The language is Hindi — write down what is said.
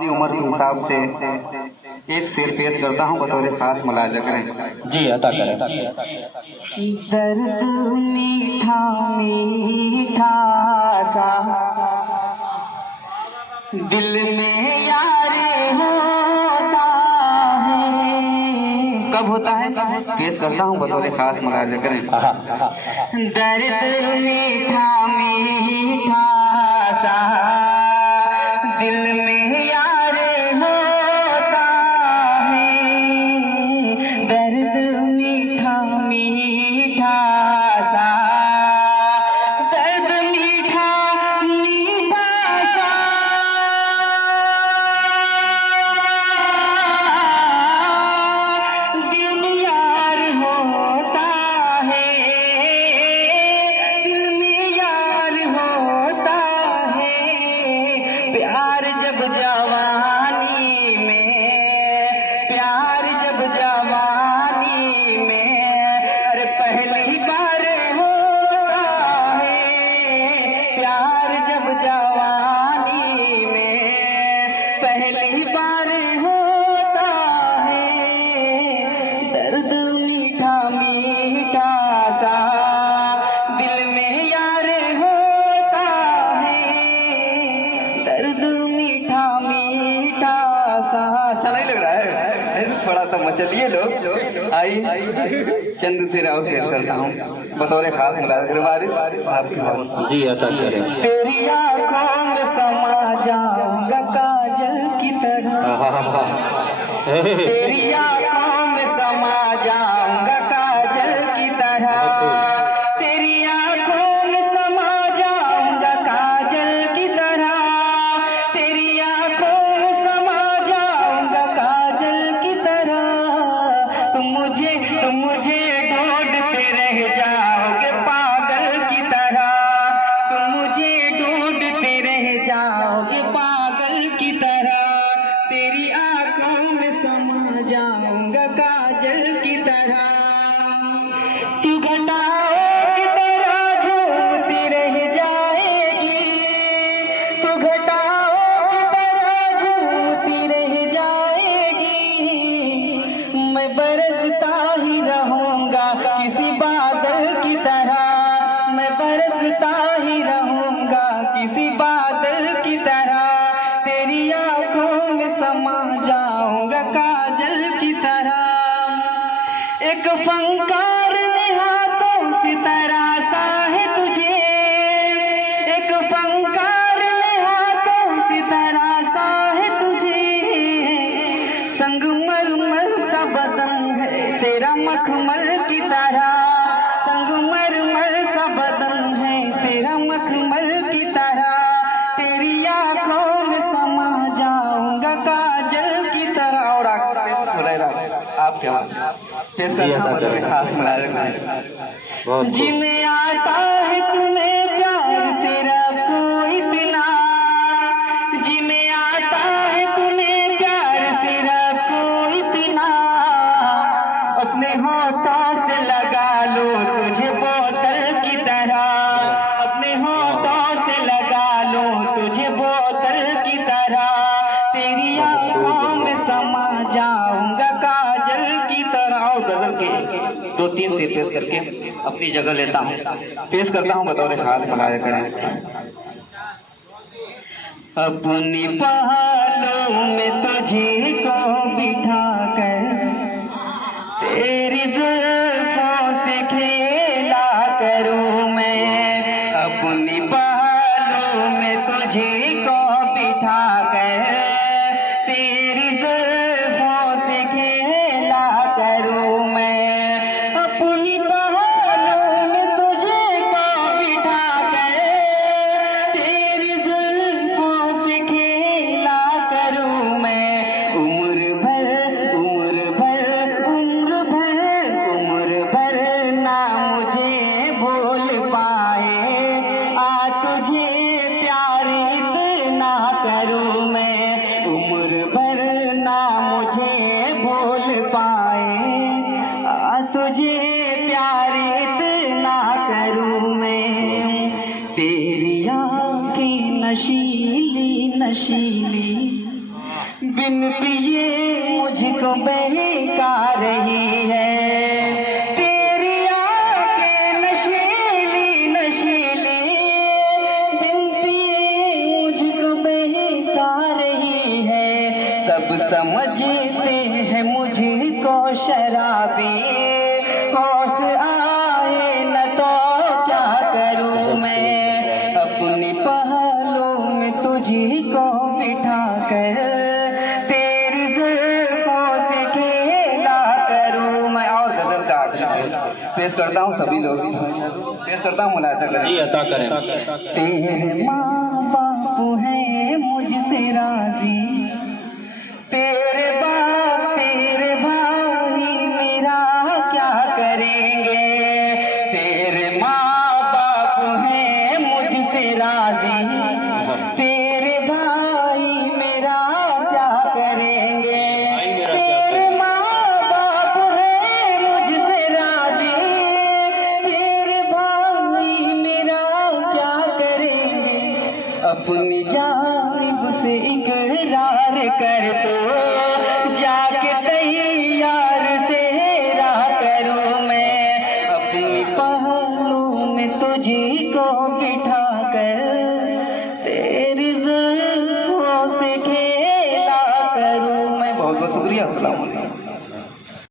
अपनी उम्र के हिसाब से एक शेर पेश करता हूँ, बतौर खास मुलाजा करें। जी अता करें। दर्द मीठा मीठा सा दिल में यार होता है, कब होता है पेश करता हूँ, बतौर खास मुलाजा करें। दर्द मीठा मीठा सा दिल में यार होता है, दर्द मीठा मीठा सा, दर्द मीठा मीठा सा, दिल में यार होता है, दिल में यार होता है। प्यार जब जवानी में, प्यार जब जवानी में, अरे पहली बार होता है, प्यार जब जवानी में पहली बार होता है, दर्द मीठा मीठा सा दिल में यार होता है, दर्द मीठा मीठा सा। अच्छा नहीं लग रहा है? थोड़ा सा मचलिए लोग। आई चंद से राव पेश करता हूँ, बतौर खास मुलाजा आपकी। जी अता करें। तेरी आंखों में समा जाऊंगा काजल की तरह, तेरी आंखों में समा जाऊंगा काजल की तरह, तेरी आंखों में समा जाऊंगा काजल की तरह, तेरी आंखों में समा जाऊंगा काजल की तरह। तुम मुझे ढूंढते रह जाओगे पागल की तरह, तुम मुझे ढूंढते रह जाओगे पागल की तरह, तेरी आंखों में समा जाऊंगा काजल की तरह। तू घटाओं की तरह झूमती रह जाएगी, तू घटाओं की तरह झूमती रह जाएगी, मैं बरसता ही रहूंगा किसी बादल की तरह, मैं बरसता ही रहूंगा किसी बादल की तरह, तेरी आंखों में समा जाऊंगा काजल की तरह। एक फंकार ने हाथों से तराशा है तुझे, एक फंकार ने हाथों से तराशा है तुझे, संगमरमर सा बदन है तेरा मखमल की तरह, संगमरमर सा बदन है तेरा मखमल की तरह, तेरी आंखों में समा जाऊंगा काजल की तरह। और आप क्या पेश करता हूँ, खास मुलाजा। जी में आता है तुम्हें प्यार से रखो इतना, जी में आता है तुम्हें प्यार से रखो इतना, अपने होठों से लगा लो तुझे बोतल की तरह, अपने होठों से लगा लो तुझे बोतल की तरह, तेरी आंखों में समा जाऊंगा काजल की तरह। और गजल के दो तीन शेर पेश करके अपनी जगह लेता हूँ, पेश करता हूँ, बतौर खास मुलाजा करें। अपनी पहाड़ों में तुझे को बिठा कर, तेरी जुल्फों से खेला करूं मैं, अपनी पहाड़ों में तुझे को बिठा कर, तेरी जुल्फों से खेला करूं मैं, अपनी पहाड़ों में तुझे को बिठा कर, तेरी जुल्फों से खेला करूं मैं, उम्र भर उम्र भर उम्र भर उम्र भर ना मुझे भूल पाए, आ तुझे प्यार इतना करूं मैं, उम्र भर ना मुझे भूल पाए, आ तुझे प्यार इतना करूं मैं, तेरी आंखें नशीली नशीली बिन पिए मुझको बहका रही है, तेरी आंखें नशीली नशीली, बिन पिए मुझको बहका रही है। सब समझते हैं मुझको शराबी, होश आए न तो क्या करूं मैं, अपनी पहलों में तुझी को बिठा कर तेरी जुल्फों से खेला करूं मैं। और गजल का पेश करता हूँ, सभी लोग पेश करता हूँ, मुलाजा करें। अता करें। तेरे माँ बाप हैं मुझसे राजी, तेरे बाप तेरे भाई मेरा क्या करेंगे, तेरे माँ बाप हैं मुझसे राजी, तेरे भाई मेरा क्या करेंगे, तेरे माँ बाप हैं मुझसे राजी, तेरे भाई मेरा क्या करेंगे, अपनी जानिब से इकरार कर तो जाके तैयार सेहरा करूं मैं, अपनी पहलों में तुझी को बिठा कर तेरी जुल्फों से खेला करूं मैं। बहुत बहुत शुक्रिया। अस्सलाम वालेकुम।